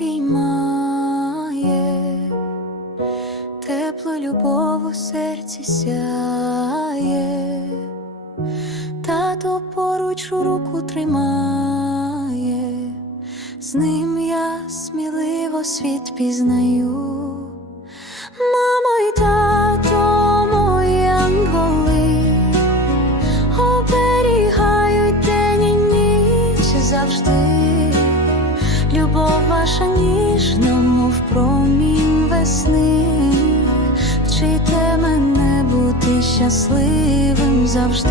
обіймає, тепло любов у серці сяє, тато поруч у руку тримає, з ним я сміливо світ пізнаю, мамо й тато промінь весни, вчите мене бути щасливим завжди.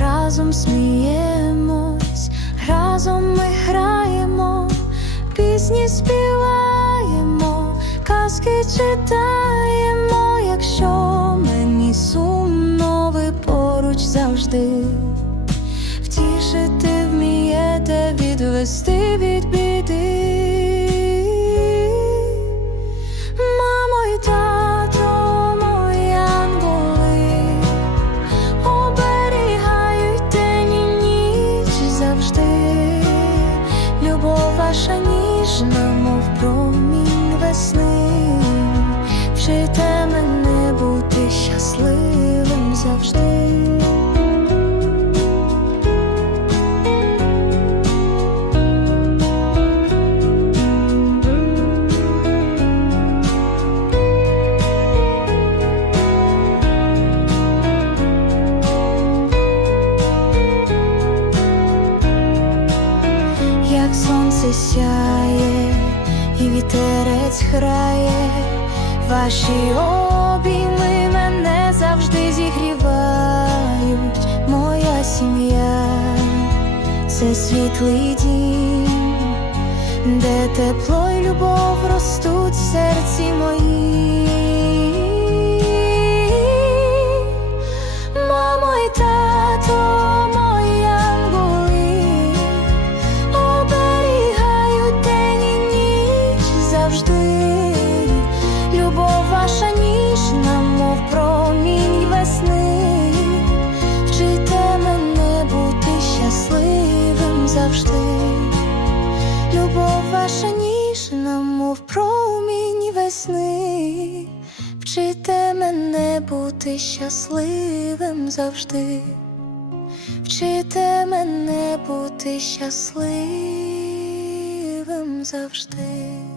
Разом сміємось, разом ми граємо, пісні співаємо, казки читаємо, відвести від біди. Мамо й мої ангели, оберігають день завжди. Любов ваша ніжна, вітерець грає, ваші обійми мене завжди зігрівають. Моя сім'я це світлий дім, де тепло й любов ростуть в серці моїй. Ваша ніжна, мов промінь весни. Вчите мене бути щасливим завжди. Вчите мене бути щасливим завжди.